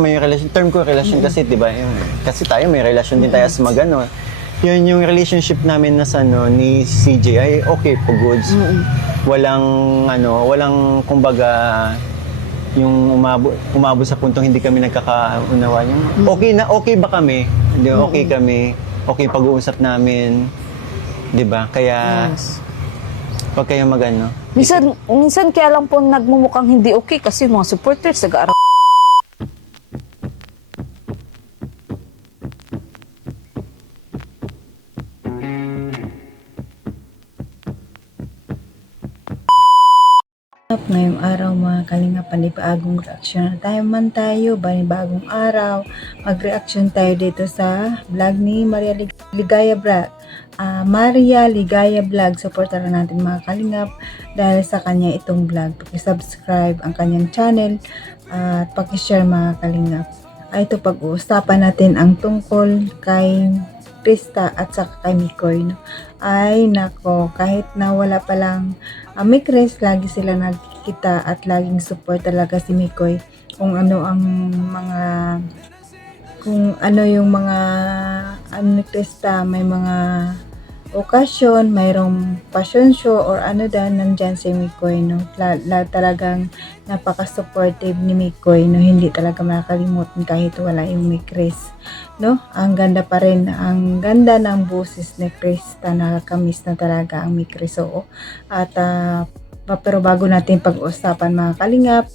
May relasyon, term ko relasyon kasi, di ba? Kasi tayo may relasyon din tayo as magano. Yun yung relationship namin na sa ni CJ ay okay po, goods. Walang kumbaga yung umabot sa puntong hindi kami nagkakaunawa. Okay ba kami? Hindi, okay kami. Okay pag-uusap namin. 'Di ba? Kaya wag kayong magano. Minsan kaya lang po nagmumukhang hindi okay kasi mga supporters nag-aaral. Ngayong araw mga kalinga, panibagong reaksyon na tayo, panibagong araw, mag-reaction tayo dito sa vlog ni Maria Ligaya Vlog. Maria Ligaya Vlog, supportaran natin mga kalingap dahil sa kanya itong vlog. Paki-subscribe ang kanyang channel at paki-share mga kalingap. Ito pag-uusapan natin ang tungkol kay Krista at saka kay Mikoy. Ay nako, kahit na wala pa lang may Chris, lagi sila nagkikita at laging support talaga si Mikoy kung ano yung mga ni Krista, may mga okasyon, mayroong passion show or nandyan si Mikoy, no? Talagang napaka-supportive ni Mikoy, no? Hindi talaga makakalimutan kahit wala yung may Chris, no? Ang ganda pa rin, ang ganda ng boses ni Krista, nakakamiss na talaga ang may Chris, oo. At pero bago natin pag-usapan mga kalingap,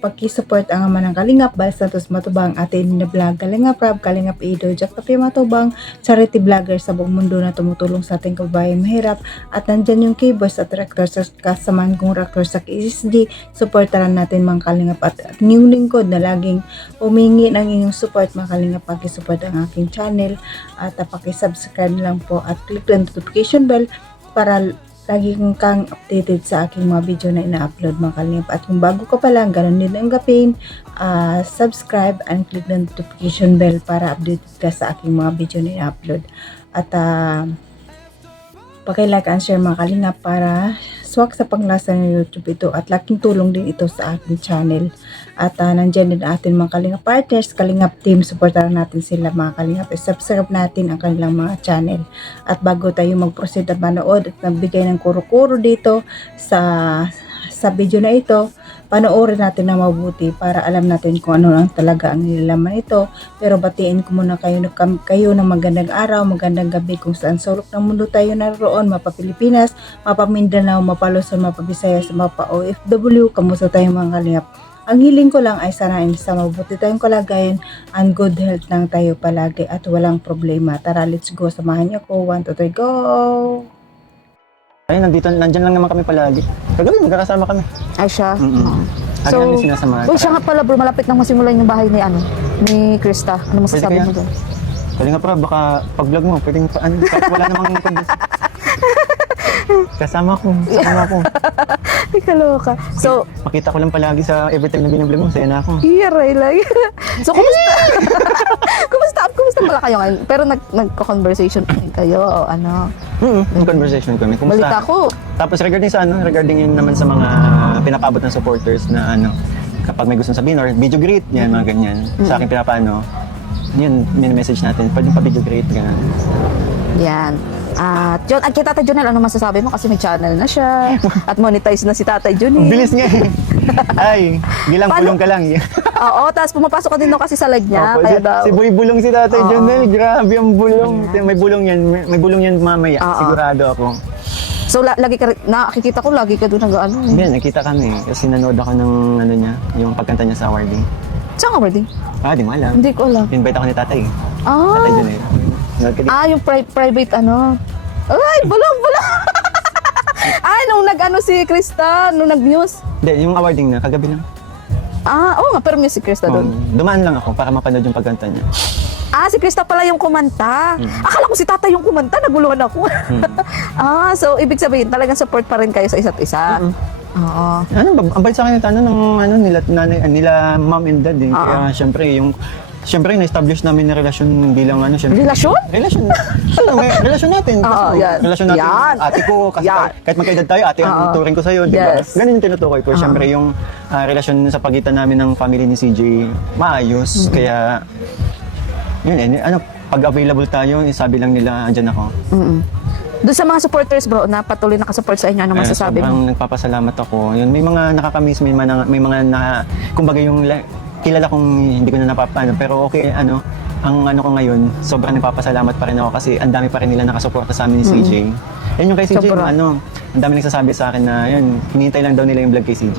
pag-support ang ama ng Kalingap, Bal Santos Matubang, atin na vlog, Kalingap Rab, Kalingap Ido, Jack Tapi Matubang, charity vlogger sa buong mundo na tumutulong sa ating kababayang mahirap, at nandyan yung keyboards at director sa kasamaan kong rector sa KSD, supportaran natin mga Kalingap at yung lingkod na laging humingi ng inyong support mga Kalingap, pag-support ang aking channel at paki-subscribe lang po at click lang notification bell para lagi kang updated sa aking mga video na ina-upload mga kalingap. At kung bago ka pa lang, ganun din ang gapin, subscribe and click the notification bell para updated ka sa aking mga video na ina-upload. At paki-like and share mga kalingap para swak sa panglasa ng YouTube ito at laking tulong din ito sa aking channel. At nandyan din atin mga kalingap partners, kalingap team, supportaran natin sila mga kalingap, subscribe natin ang kanilang mga channel. At bago tayo mag-proceed at manood at nagbigay ng kuro-kuro dito sa video na ito, panoorin natin na mabuti para alam natin kung ano lang talaga ang nilalaman ito. Pero batiin ko muna kayo ng magandang araw, magandang gabi kung saan sulok ng mundo tayo naroon, mapa Pilipinas, mapa Mindanao, mapa Luzon, mapa Visayas, mapa OFW, kamusta tayong mga kalingap. Ang hiling ko lang ay sana sa mabuti tayong kalagayan and good health lang tayo palagi at walang problema. Tara, let's go, samahan niyo ako. 1, 2, 3, go! Ay, nandyan lang naman kami palagi. Kagabi, magkakasama kami. Ay siya. So, namin sinasamahan. Uy, siya nga pala bro, malapit nang masimulan yung bahay ni Krista. Ano masasabi mo doon? Kalingap Rab, baka pag-vlog mo, pwedeng wala namang kondisyon. Kasama ko. Ay, kaloka. So, Makita ko lang palagi sa every time na binablog mo, saya na ako. iyaray lang. So, kumusta? Kumusta pala kayo ngayon? Pero nagko-conversation kayo o ano? May conversation kami. Kumusta? Balita ko. Tapos regarding yun naman sa mga pinapaabot ng supporters na kapag may gustong sabihin or video greet, yan, mga ganyan. Sa akin pinapaano, yun, message natin, pwedeng pa-video greet, ganyan. Yan. At John, kay Tatay Jonel, ano masasabi mo? Kasi may channel na siya. At monetize na si Tatay Jonel. Bilis nga eh. Ay, bilang Paano? bulong ka lang. Oo, tapos pumapasok ka din doon kasi sa live niya. Opo, Kaya daw. si Boy Bulong si Tatay Oo. Jonel, grabe ang bulong. May bulong yan mamaya, Oo. sigurado ako. So, lagi ka, nakikita ko, lagi ka doon nag-ano. Yan, nakita kami kasi nanood ako ng niya, yung pagkanta niya sa awarding. Saan ka, Marty? Di mo alam. Hindi ko alam. Invite ako ni Tatay. Ah, Tatay Jonel. Nanood ka din. yung private Ay, bulong! Ay, nung nag-ano si Krista, nung nag-news. Hindi, yung awarding na, kagabi lang. Oo nga, pero may si Krista doon. Dumaan lang ako para mapanood yung pagkanta niya. Si Krista pala yung kumanta. Akala ko si Tatay yung kumanta, naguluhan ako. So ibig sabihin, talagang support pa rin kayo sa isa't isa. Oo. Ang bait sa akin ng nila mom and dad. Kaya syempre, Siyempre, na-establish namin na relasyon bilang ano, siyempre. Relasyon? Relasyon. Relasyon natin. Oo, yan. Relasyon natin. Yan. Ate ko, kasi Yan. kahit magkaedad tayo, ate ang Oo. tuturing ko sa'yo, di ba? Yes. Ganun yung tinutukoy ko. Siyempre, yung relasyon sa pagitan namin ng family ni CJ, maayos. Kaya, yun ano, pag available tayo, sabi lang nila, andyan ako. Doon sa mga supporters bro na patuloy nakasupport sa inyo, ano masasabi Sobrang mo? nagpapasalamat ako. Yun, may mga nakakamiss, may mga na, kumbaga yung kilala kong hindi ko na napapano, pero okay, ano, ang ano ko ngayon, sobrang nagpapasalamat pa rin ako kasi ang dami pa rin nila nakasuporta sa amin ni CJ. Yan yung kay CJ, Sobra. ano, ang dami nagsasabi sa akin na, yun, hinihintay lang daw nila yung vlog kay CJ.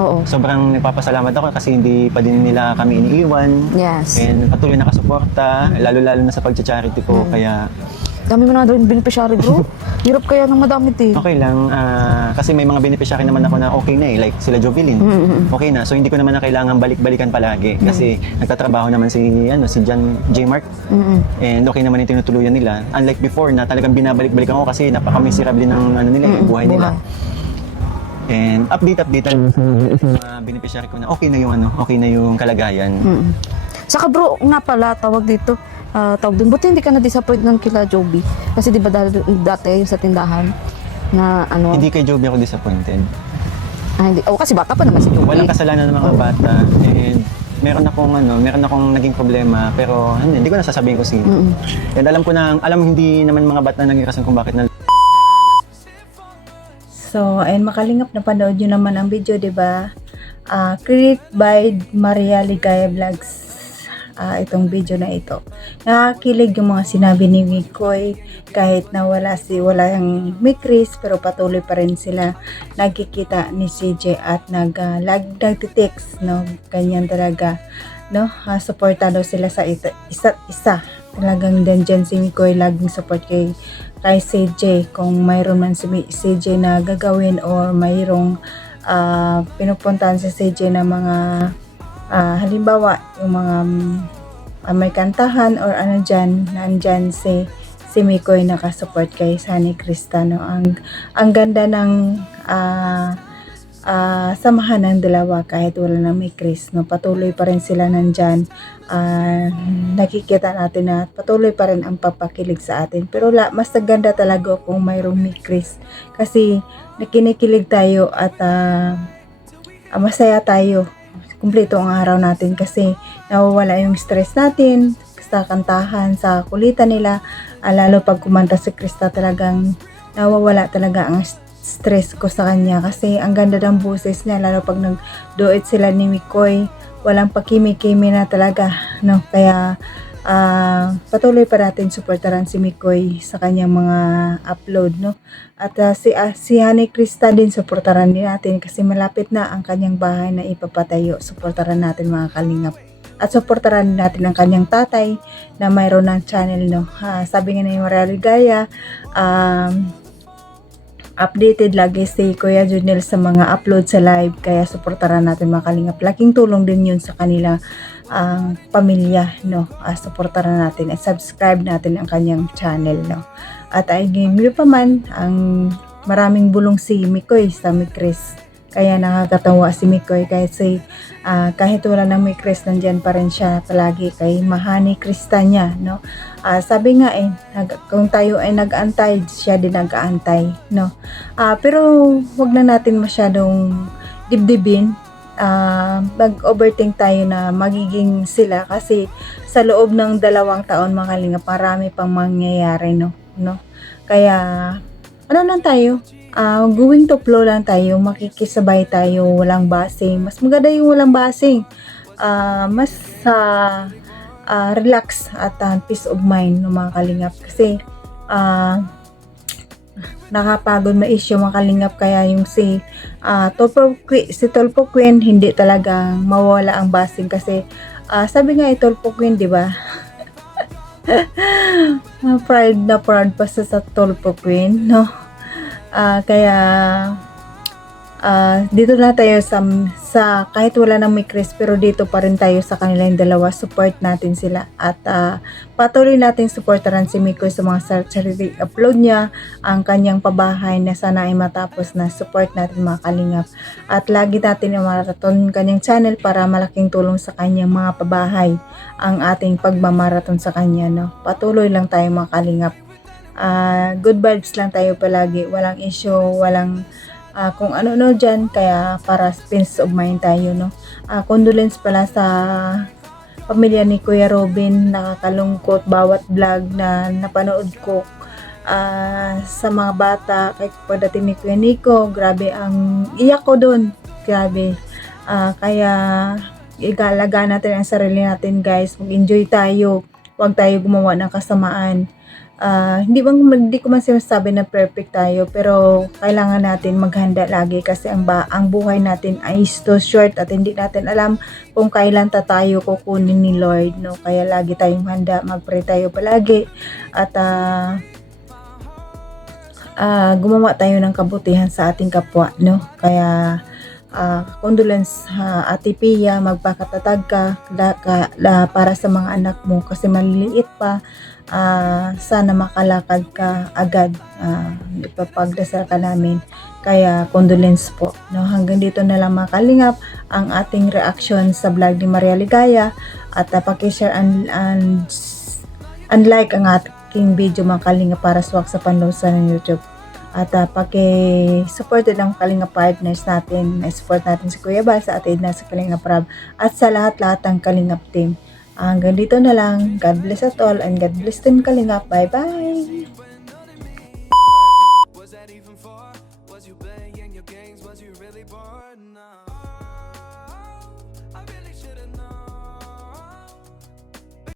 Oo. Sobrang nagpapasalamat ako kasi hindi pa din nila kami iniiwan. Yes. And patuloy nakasuporta, lalo-lalo na sa pag-charity ko, kaya Dami mo na rin beneficiary bro. Hirap kaya ng madamit eh. okay lang, kasi may mga beneficiary naman ako na okay na eh, like sila Jovelyn. Okay na, so hindi ko naman na kailangan balik-balikan palagi kasi nagtatrabaho naman si John J. Mark. And okay naman yung tinutuluyan nila. Unlike before na talagang binabalik-balikan ko kasi napaka-miserable ng ano nila, yung buhay nila. And update lang sa mga beneficiary ko na okay na yung okay na yung kalagayan. Saka bro, nga pala, tawag dito, tawag din, buti hindi ka na-disappoint ng kila Joby. Kasi di ba dati yung sa tindahan na ano, Hindi kay Joby ako disappointed. hindi, kasi bata pa naman si Joby. Walang kasalanan ng mga bata and meron akong naging problema pero hindi ko na sasabihin ko sino. And alam hindi naman mga bata naging rason kung bakit na. So, ayun, makalingap na panood nyo naman ang video, di ba? Created by Maria Ligaya Vlogs. Itong video na ito. Nakakilig yung mga sinabi ni Mikoy kahit na wala yung Mikris pero patuloy pa rin sila nagkikita ni CJ at nagtitext, no? Ganyan talaga, no? Supportado sila sa isa't isa. Talagang dyan si Mikoy laging support kay CJ kung mayroon man si CJ na gagawin or mayroong pinupuntahan si CJ na mga halimbawa yung mga may kantahan or ano dyan, nandyan si Mikoy nakasupport kay Sunny Cristano. Ang ganda ng samahan ng dalawa kahit wala na may Chris, no? Patuloy pa rin sila nandyan. Nakikita natin na patuloy pa rin ang papakilig sa atin, pero mas naganda talaga kung mayroong may Chris kasi nakinikilig tayo at masaya tayo, kumpleto ang araw natin kasi nawawala yung stress natin sa kantahan, sa kulitan nila, lalo pag kumanta si Krista talagang nawawala talaga ang stress ko sa kanya kasi ang ganda ng boses niya, lalo pag nag-duet sila ni Mikoy, walang pakimi-kimi na talaga, no? Kaya patuloy pa natin suportaran si Mikoy sa kanyang mga upload, no? At si Honey Krista din suportaran din natin kasi malapit na ang kanyang bahay na ipapatayo. Suportaran natin mga kalingap. At suportaran natin ang kanyang tatay na mayroon ng channel, no? Sabi nga ni Maria Ligaya, updated lagi si Kuya Junel sa mga upload sa live, kaya suportaran natin mga kalingap. Laking tulong din yun sa kanila ang pamilya, no? Suportaran natin at subscribe natin ang kanyang channel, no? At ay ngayon pa man ang maraming bulong si Mikoy sa Mikris, kaya nakakatawa si Mikoy kasi kahit wala ng Mikris, nandyan pa rin siya palagi kay Mahani Krista niya, no? Sabi nga kung tayo ay nag-aantay, siya din nag-aantay, no? Pero wag na natin masyadong dibdibin, mag-overthink tayo na magiging sila kasi sa loob ng 2 taon mga kalingap, marami pang mangyayari, no? Kaya ano lang tayo, going to flow lang tayo, makikisabay tayo, walang basing. Mas maganda yung walang basing, mas relax at peace of mind, no, mga kalingap, kasi nakapagod ma-issue mga kalingap. Kaya yung si Tolpo Queen hindi talagang mawala ang basing kasi sabi nga Tolpo Queen, di ba? Proud na proud pa sa Tolpo Queen, no? Kaya dito na tayo sa kahit wala nang may Chris, pero dito pa rin tayo sa kanilang dalawa, support natin sila at patuloy natin supportaran si Mikoy sa mga charity upload niya, ang kanyang pabahay na sana ay matapos na. Support natin mga kalingap at lagi natin marathon kanyang channel para malaking tulong sa kanyang mga pabahay ang ating pagmamarathon sa kanya, no? Patuloy lang tayo mga kalingap, good vibes lang tayo palagi, walang issue, walang kung ano-ano dyan, kaya para peace of mind tayo, no? Condolence pala sa pamilya ni Kuya Robin, nakakalungkot bawat vlog na napanood ko sa mga bata, kay pagdating ni Kuya Nico, grabe ang iyak ko doon, grabe. Kaya igalaga natin ang sarili natin guys, mag-enjoy tayo, huwag tayo gumawa ng kasamaan. Hindi ko man sinasabi na perfect tayo, pero kailangan natin maghanda lagi kasi ang buhay natin ay so short at hindi natin alam kung kailan tayo kukunin ni Lord, no? Kaya lagi tayong handa, mag-pray tayo palagi at gumawa tayo ng kabutihan sa ating kapwa, no? Kaya condolence Ate Pia, magpakatatag ka para sa mga anak mo kasi maliliit pa. Sana makalakad ka agad, ipapagdasal ka namin, kaya condolence po, no? Hanggang dito na lang mga kalingap ang ating reaction sa vlog ni Maria Ligaya at pakishare and like ang ating video mga kalingap para swak sa panlusa ng YouTube at paki-support din ang Kalingap partners natin, support natin si Kuya Bal, sa atin na sa Kalingap Rab at sa lahat-lahat ng Kalingap team. Hanggang dito na lang. God bless us all and God bless din Kalingap. Bye-bye! Was that even for? Was you playing your games? Was you really bored? No.